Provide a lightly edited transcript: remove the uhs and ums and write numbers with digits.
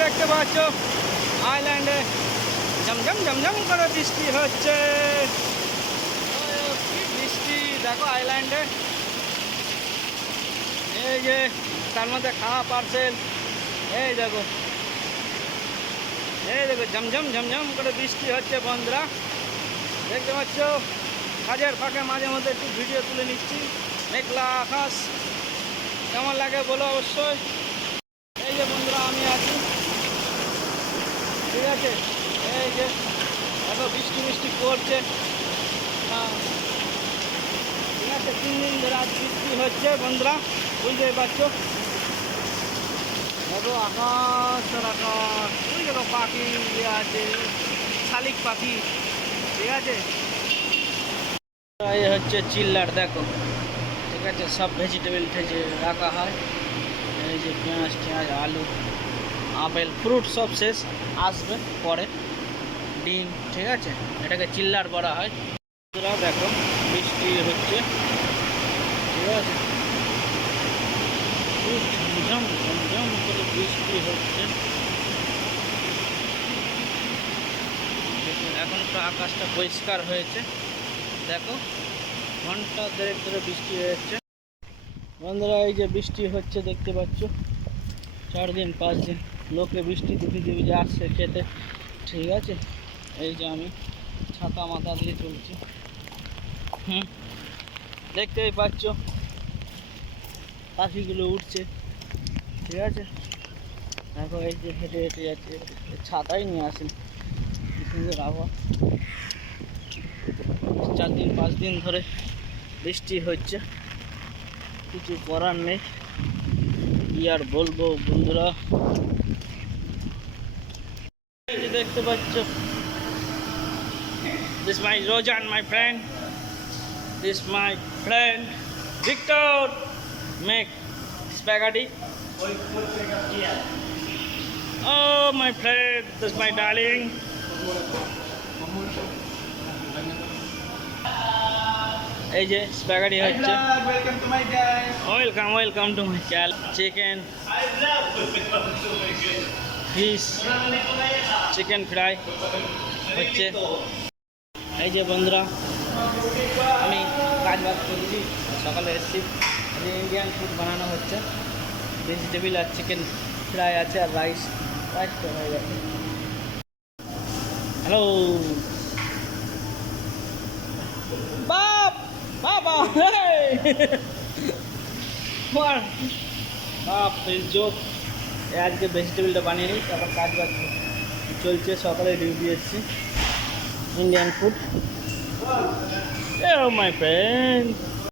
দেখতে পাচ্ছ আইল্যান্ডে ঝমঝম ঝমঝম করে বৃষ্টি হচ্ছে। কি বৃষ্টি দেখো আইল্যান্ডে। এই যে তার মধ্যে খাওয়া পার্সেল, এই দেখো ঝমঝম ঝমঝম করে বৃষ্টি হচ্ছে বন্ধুরা, দেখতে পাচ্ছ। কাজের ফাঁকে মাঝে মধ্যে একটু ভিডিও তুলে নিচ্ছি। মেঘলা আকাশ, কেমন লাগে বলো অবশ্যই। এই যে বন্ধুরা আমি আছি, ঠিক আছে। এই যে এত বৃষ্টি মিষ্টি পড়ছে, ঠিক আছে। 3 দিন ধরে আজ বৃষ্টি হচ্ছে বন্ধুরা, বুঝতেই পারছো। দেখো আকাশ আর আকাশ, ওই দেখো পাখি আছে, শালিক পাখি, ঠিক আছে। এই হচ্ছে চিল্লার, দেখো ঠিক আছে। সব ভেজিটেবল রাখা হয়। এই যে পেঁয়াজ টেঁয়াজ, আলু, আপেল, ফ্রুট সব শেষ, আসবে পরে। ডিম, ঠিক আছে। এটাকে চিল্লার বলা হয়। দেখো বৃষ্টি হচ্ছে, ঠিক আছে। ঝমঝম ঝমঝম করে বৃষ্টি হচ্ছে। এখন তো আকাশটা পরিষ্কার হয়েছে, দেখো ঘন্টা দেড়েক ধরে বৃষ্টি হচ্ছে বন্ধুরা। এই যে বৃষ্টি হচ্ছে দেখতে পাচ্ছ, 4 দিন 5 দিন লোকে বৃষ্টি দুটি দিবি আসছে খেতে, ঠিক আছে। এই যে আমি ছাতা মাথা দিয়ে চলছি, দেখতেই পাচ্ছ পাখিগুলো উঠছে, ঠিক আছে। দেখো এই যে হেঁটে হেঁটে যাচ্ছে, ছাতাই নিয়ে আসেন। কি সুন্দর আবহাওয়া, 4 দিন 5 দিন ধরে বৃষ্টি হচ্ছে, কিছু করার নেই, কি আর বলবো বন্ধুরা। এই যে দেখতে পাচ্ছ, this my Rojan, my friend, this my friend Victor make spaghetti. Oh my friend, this my darling. এই যে স্প্যাগেটি হচ্ছে। Welcome to my guys. Welcome to my channel. Chicken, fish, chicken fry হচ্ছে। এই যে বন্ধুরা আমি কাজ বাজ করছি, সকালে এসেছি। ইন্ডিয়ান ফুড বানানো হচ্ছে, ভেজিটেবল আর চিকেন ফ্রাই আছে, আর রাইস তো হয়ে গেছে। হ্যালো বাবা, আজকে ভেজিটেবলটা বানিয়ে নিই, তারপর কাজ বাজ চলছে। সকালে ডিউটি এসেছি, ইন্ডিয়ান ফুড। My friend